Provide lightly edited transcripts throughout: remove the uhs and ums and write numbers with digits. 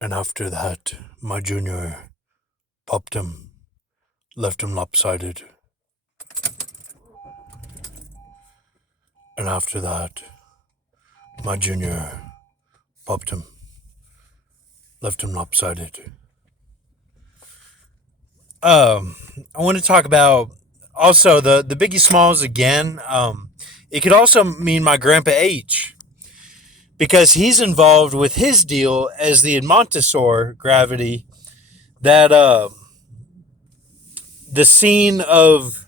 And after that, my junior popped him, left him lopsided. And after that, my junior popped him, left him lopsided. I want to talk about also the Biggie Smalls again. It could also mean my grandpa H because he's involved with his deal as the Montessor gravity. That the scene of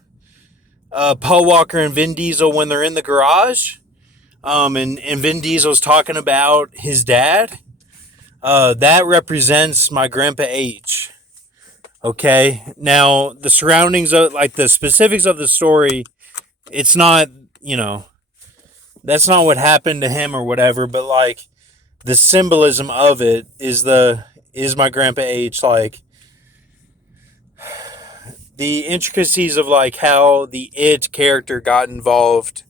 Paul Walker and Vin Diesel when they're in the garage, and Vin Diesel's talking about his dad. That represents my grandpa H. Okay, now the surroundings of like the specifics of the story, it's not that's not what happened to him or whatever, but like the symbolism of it is my grandpa H, like the intricacies of like how the it character got involved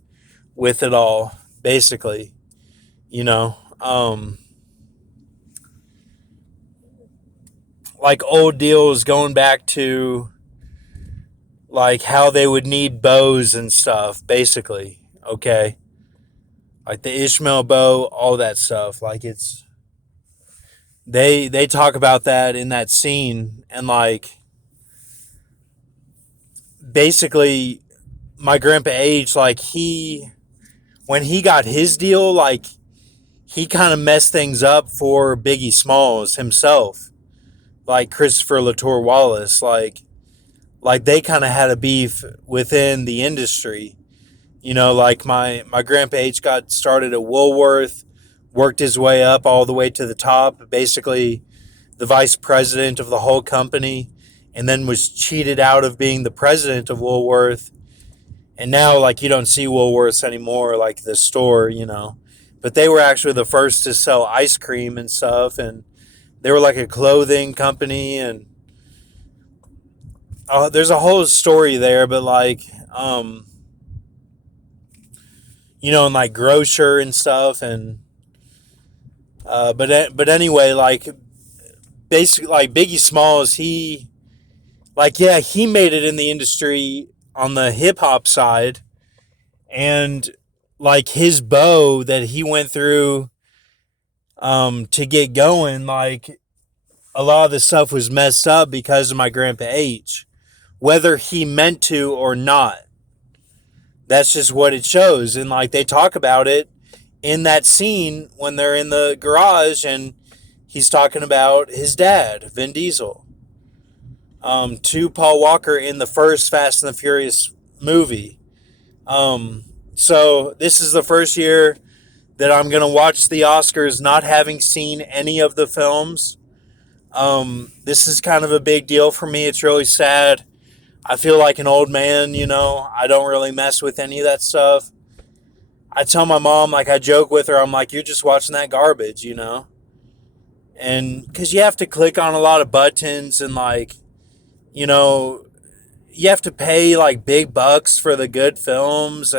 with it all, basically, you know. Like old deals going back to like how they would need bows and stuff, basically. Okay. Like the Ishmael bow, all that stuff. Like it's they talk about that in that scene, and like basically my grandpa H, like he when he got his deal, like he kind of messed things up for Biggie Smalls himself, like Christopher Latour Wallace, like they kind of had a beef within the industry. Like my grandpa H got started at Woolworth, worked his way up all the way to the top, basically the vice president of the whole company, and then was cheated out of being the president of Woolworth. And now, like, you don't see Woolworths anymore, like the store. But they were actually the first to sell ice cream and stuff, and they were like a clothing company, and there's a whole story there, but like, and like grocer and stuff, and but anyway, like basically, like Biggie Smalls, he like yeah, he made it in the industry on the hip hop side, and like his bow that he went through to get going, like a lot of the stuff was messed up because of my grandpa H, whether he meant to or not. That's just what it shows. And like they talk about it in that scene when they're in the garage and he's talking about his dad, Vin Diesel, to Paul Walker in the first Fast and the Furious movie. So this is the first year that I'm going to watch the Oscars not having seen any of the films. This is kind of a big deal for me. It's really sad. I feel like an old man, I don't really mess with any of that stuff. I tell my mom, like, I joke with her, I'm like, you're just watching that garbage. And because you have to click on a lot of buttons, and like, you know, you have to pay like big bucks for the good films,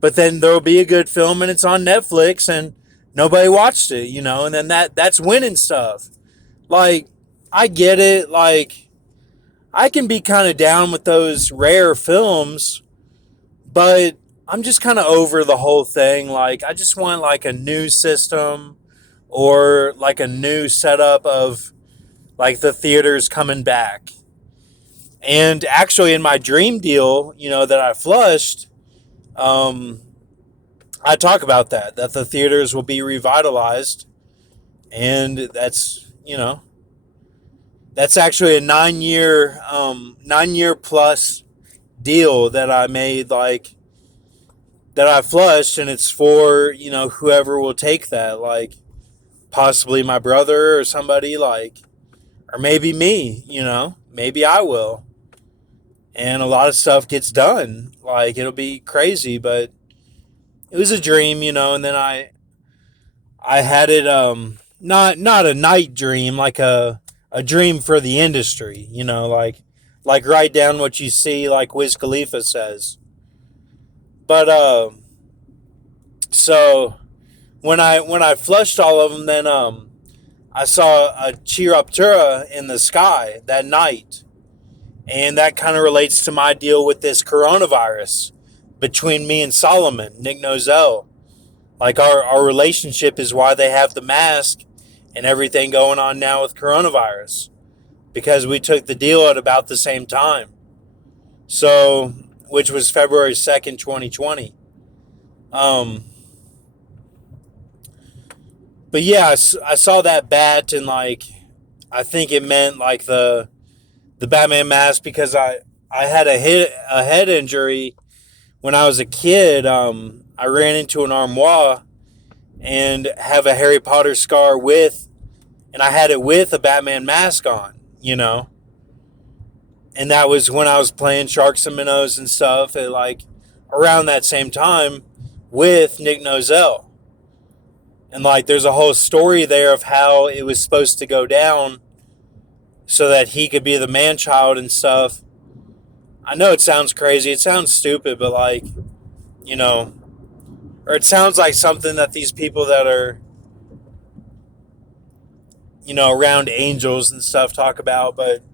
but then there'll be a good film and it's on Netflix and nobody watched it, and then that's winning stuff. Like, I get it, like, I can be kind of down with those rare films, but I'm just kind of over the whole thing. Like, I just want like a new system or like a new setup of like the theaters coming back. And actually, in my dream deal, that I flushed, I talk about that the theaters will be revitalized. And that's actually a 9 year plus deal that I made, like that I flushed, and it's for whoever will take that, like possibly my brother or somebody, like, or maybe me, maybe I will, and a lot of stuff gets done. Like, it'll be crazy, but it was a dream, and then I had it not a night dream, like a dream for the industry, like write down what you see, like Wiz Khalifa says. But so when I flushed all of them, then I saw a Chiroptera in the sky that night. And that kind of relates to my deal with this coronavirus between me and Solomon, Nick Nozel. Like our relationship is why they have the mask and everything going on now with coronavirus. Because we took the deal at about the same time. So, which was February 2nd, 2020. Um, but yeah, I saw that bat and like, I think it meant like the Batman mask because I had a head injury when I was a kid. I ran into an armoire and have a Harry Potter scar and I had it with a Batman mask on, and that was when I was playing Sharks and Minnows and stuff at like around that same time with Nick Nozel. And like there's a whole story there of how it was supposed to go down so that he could be the man child and stuff. I know it sounds crazy, it sounds stupid, but like, you know, or it sounds like something that these people that are, around angels and stuff talk about, but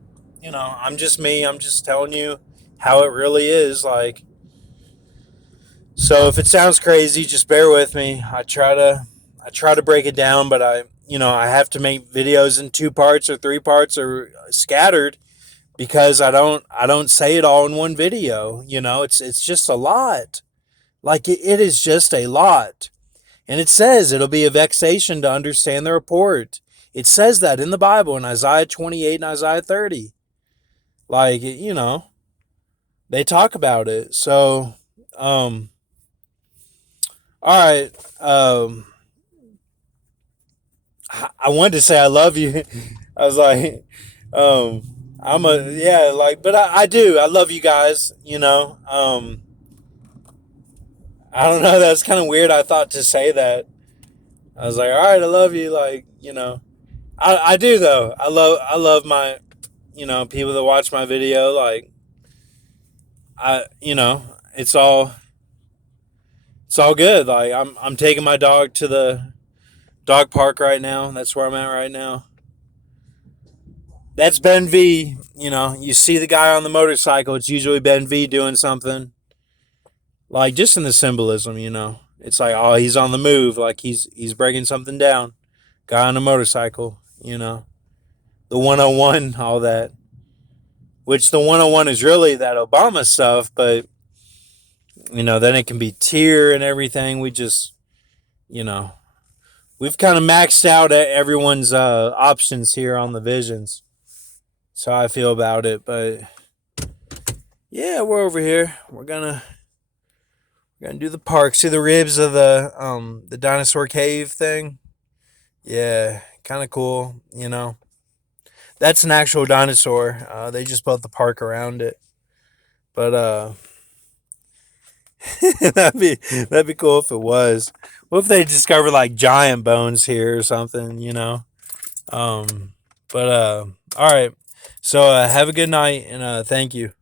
I'm just me. I'm just telling you how it really is. Like, so if it sounds crazy, just bear with me. I try to break it down, but I have to make videos in 2 parts or 3 parts or scattered because I don't say it all in one video. It's just a lot. Like it is just a lot. And it says it'll be a vexation to understand the report. It says that in the Bible in Isaiah 28 and Isaiah 30. Like, they talk about it. So, all right. I wanted to say I love you. I was like, yeah, like, but I do. I love you guys. I don't know. That's kind of weird. I thought to say that. I was like, all right, I love you. Like, I do though. I love my, people that watch my video. Like, it's all good. Like, I'm taking my dog to the dog park right now. That's where I'm at right now. That's Ben V. You see the guy on the motorcycle. It's usually Ben V doing something. Like, just in the symbolism. It's like, oh, he's on the move. Like, he's breaking something down. Guy on a motorcycle. The 101, all that. Which the 101 is really that Obama stuff, but, then it can be tier and everything. You know, we've kind of maxed out everyone's options here on the visions. So I feel about it. But yeah, we're over here. We're gonna do the park. See the ribs of the dinosaur cave thing? Yeah, kind of cool. That's an actual dinosaur. They just built the park around it. But that'd be cool if it was. What if they discover like giant bones here or something? Um, but all right. So have a good night and thank you.